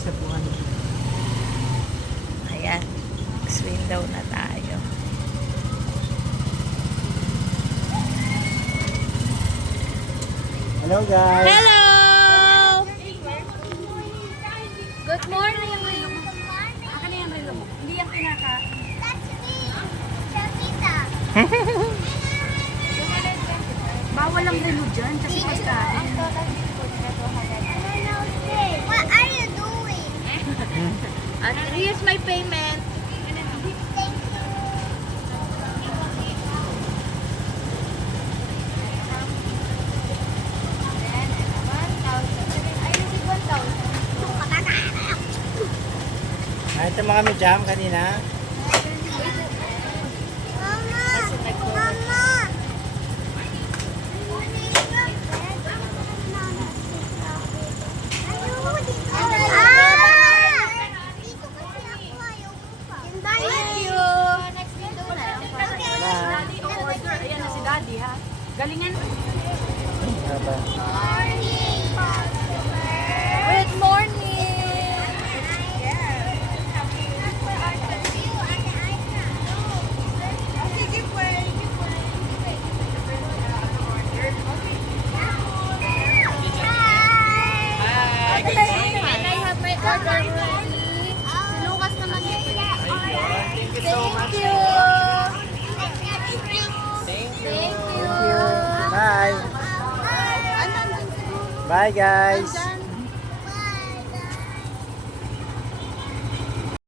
sa buwan. Ayan. Swim daw na tayo. Hello guys! Hello! Good morning! Aka na yung relo mo. Hindi yung pinaka. That's me! Shamita! Bawal ang relo dyan kasi pagkain. What are you doing? At here's my payment. Thank you. Ito mga may jam kanina. Ayan na si Daddy ha. Galingan. Aba. Good morning! Can I have my order ready? Si Lucas naman dito. Thank you so much. Thank you! Thank you. Thank you! Bye. Ano, Bye guys.